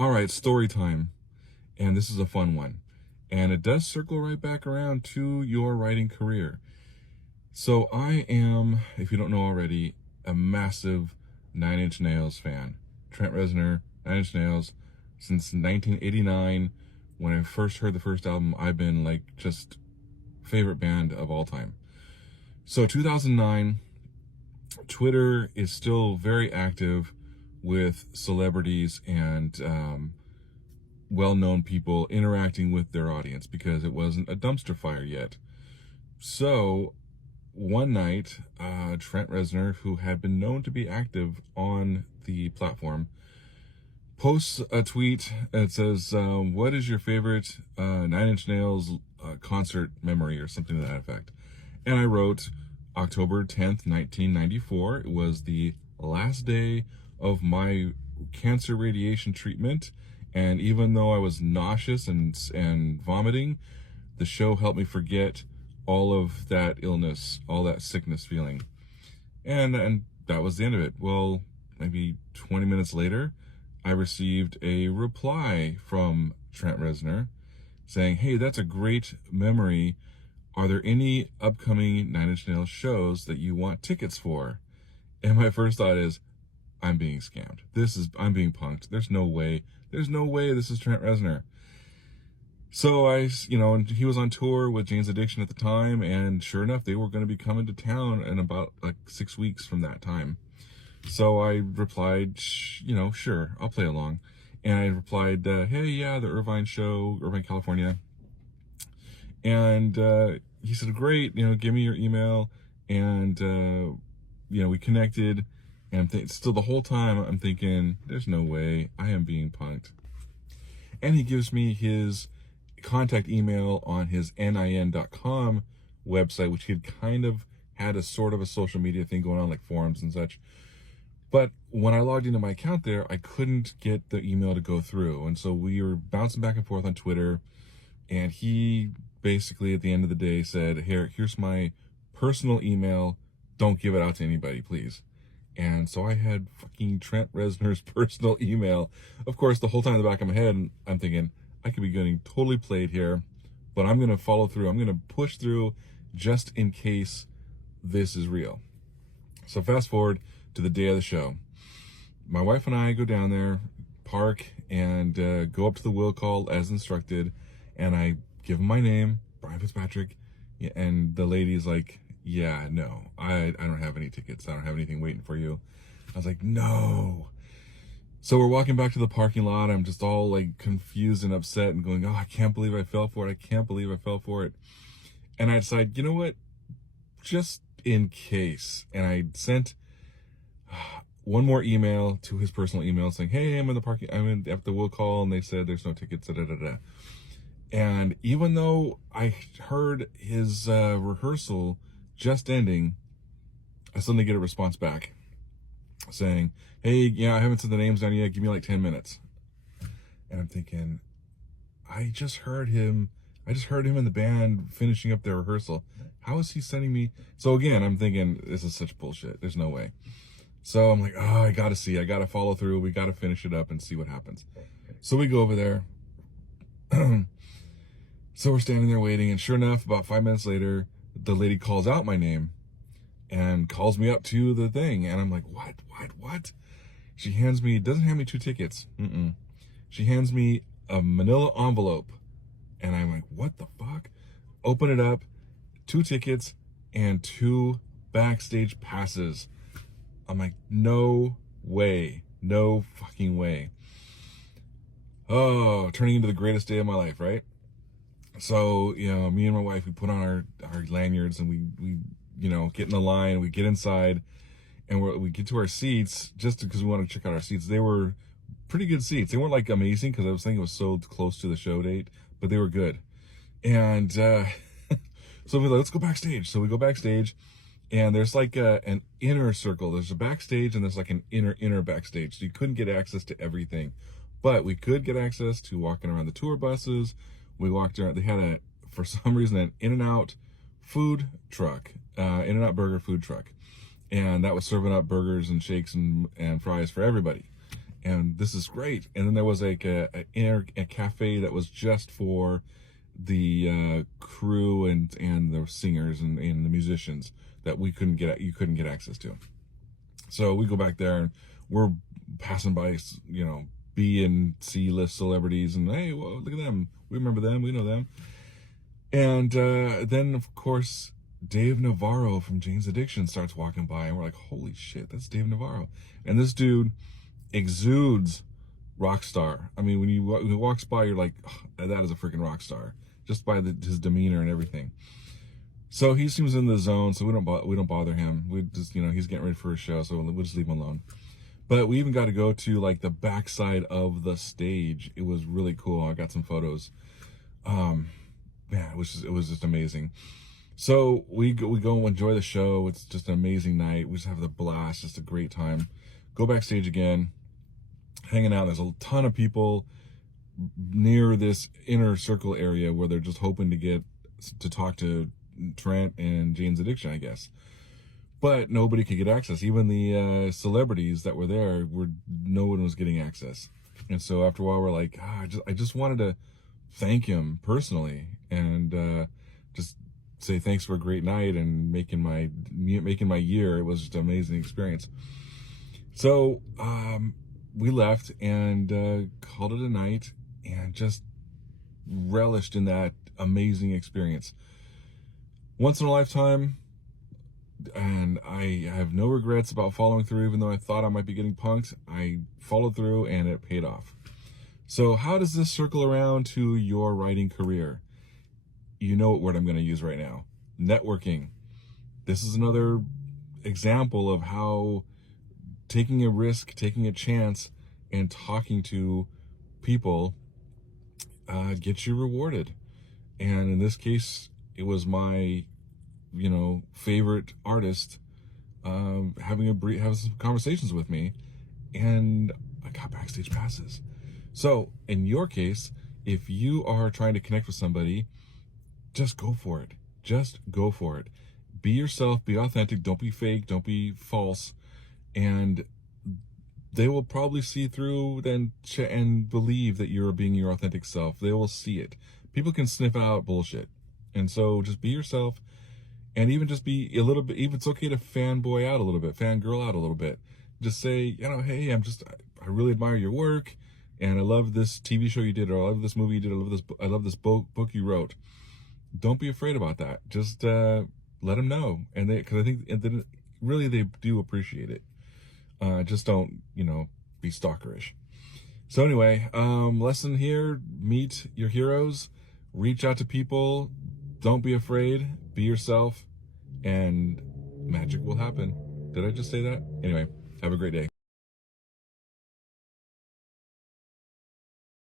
All right, story time. And this is a fun one. And it does circle right back around to your writing career. So I am, if you don't know already, a massive Nine Inch Nails fan. Trent Reznor, Nine Inch Nails, since 1989. When I first heard the first album, I've been like just favorite band of all time. So 2009, Twitter is still very active with celebrities and well-known people interacting with their audience because it wasn't a dumpster fire yet. So one night, Trent Reznor, who had been known to be active on the platform, posts a tweet that says, what is your favorite Nine Inch Nails concert memory, or something to that effect? And I wrote October 10th, 1994. It was the last day of my cancer radiation treatment. And even though I was nauseous and vomiting, the show helped me forget all of that illness, all that sickness feeling. And that was the end of it. Well, maybe 20 minutes later, I received a reply from Trent Reznor saying, hey, that's a great memory. Are there any upcoming Nine Inch Nails shows that you want tickets for? And my first thought is, I'm being scammed. I'm being punked. There's no way this is Trent Reznor. So and he was on tour with Jane's Addiction at the time, and sure enough, they were going to be coming to town in about like 6 weeks from that time. So I replied, sure, I'll play along. And I replied, hey, yeah, the Irvine show, Irvine, California. And he said, great, give me your email. And, we connected. And still the whole time I'm thinking, there's no way I am being punked. And he gives me his contact email on his nin.com website, which he had kind of had a sort of a social media thing going on, like forums and such. But when I logged into my account there, I couldn't get the email to go through. And so we were bouncing back and forth on Twitter. And he basically at the end of the day said, here's my personal email. Don't give it out to anybody, please. And so I had fucking Trent Reznor's personal email. Of course, the whole time in the back of my head, I'm thinking, I could be getting totally played here, but I'm going to follow through. I'm going to push through just in case this is real. So fast forward to the day of the show. My wife and I go down there, park, and go up to the will call as instructed. And I give him my name, Brian Fitzpatrick. And the lady's like, yeah, no, I don't have any tickets. I don't have anything waiting for you. I was like, no. So we're walking back to the parking lot. I'm just all like confused and upset and going, oh, I can't believe I fell for it. I can't believe I fell for it. And I decided, you know what? Just in case. And I sent one more email to his personal email saying, hey, I'm at the will call, and they said there's no tickets, And even though I heard his rehearsal just ending, I suddenly get a response back saying, hey, I haven't sent the names down yet. Give me like 10 minutes. And I'm thinking, I just heard him in the band finishing up their rehearsal. How is he sending me? So again, I'm thinking, this is such bullshit. There's no way. So I'm like, oh, I gotta follow through. We gotta finish it up and see what happens. So we go over there. So we're standing there waiting, and sure enough, about 5 minutes later, the lady calls out my name and calls me up to the thing. And I'm like, what? She doesn't hand me 2 tickets. She hands me a manila envelope. And I'm like, what the fuck? Open it up, 2 tickets and 2 backstage passes. I'm like, no way. No fucking way. Oh, turning into the greatest day of my life, right? So, me and my wife, we put on our lanyards, and we get in the line, we get inside, and we get to our seats just because we want to check out our seats. They were pretty good seats. They weren't like amazing because I was thinking it was so close to the show date, but they were good. And so we're like, let's go backstage. So we go backstage, and there's like an inner circle. There's a backstage, and there's like an inner backstage. So you couldn't get access to everything, but we could get access to walking around the tour buses. We walked around. They had for some reason, an In-N-Out food truck, In-N-Out burger food truck. And that was serving up burgers and shakes and fries for everybody. and this is great. And then there was like a cafe that was just for the crew and the singers and the musicians that you couldn't get access to. So we go back there and we're passing by, you know, B and C list celebrities, and hey, well, look at them. We remember them. We know them. And then, of course, Dave Navarro from Jane's Addiction starts walking by, and we're like, holy shit, that's Dave Navarro. And this dude exudes rock star. I mean, when he walks by, you're like, oh, that is a freaking rock star, just by his demeanor and everything. So he seems in the zone, so we don't bother him. We just, you know, he's getting ready for a show, so we'll just leave him alone. But we even got to go to like the backside of the stage. It was really cool. I got some photos. Man, it was just amazing. So we go and enjoy the show. It's just an amazing night. We just have the blast, just a great time. Go backstage again, hanging out. There's a ton of people near this inner circle area where they're just hoping to get to talk to Trent and Jane's Addiction, I guess. But nobody could get access. Even the celebrities that were there, no one was getting access. And so after a while, we're like, I just wanted to thank him personally and just say thanks for a great night and making my year. It was just an amazing experience. So we left and called it a night and just relished in that amazing experience. Once in a lifetime, and I have no regrets about following through. Even though I thought I might be getting punked, I followed through and it paid off. So how does this circle around to your writing career? You know what word I'm going to use right now. Networking. This is another example of how taking a risk, taking a chance, and talking to people gets you rewarded. And in this case, it was my, you know, favorite artist having some conversations with me, and I got backstage passes. So in your case, if you are trying to connect with somebody, just go for it. Just go for it. Be yourself, be authentic, don't be fake, don't be false, and they will probably see through and believe that you're being your authentic self. They will see it. People can sniff out bullshit. And so just be yourself, and even just be a little bit, even it's okay to fanboy out a little bit, fangirl out a little bit. Just say, you know, hey, I really admire your work, and I love this TV show you did, or I love this movie you did, I love this book you wrote. Don't be afraid about that. Just let them know, and because I think really they do appreciate it. Just don't, you know, be stalkerish. So anyway, lesson here: meet your heroes, reach out to people, don't be afraid, be yourself, and magic will happen. Did I just say that? Anyway, have a great day.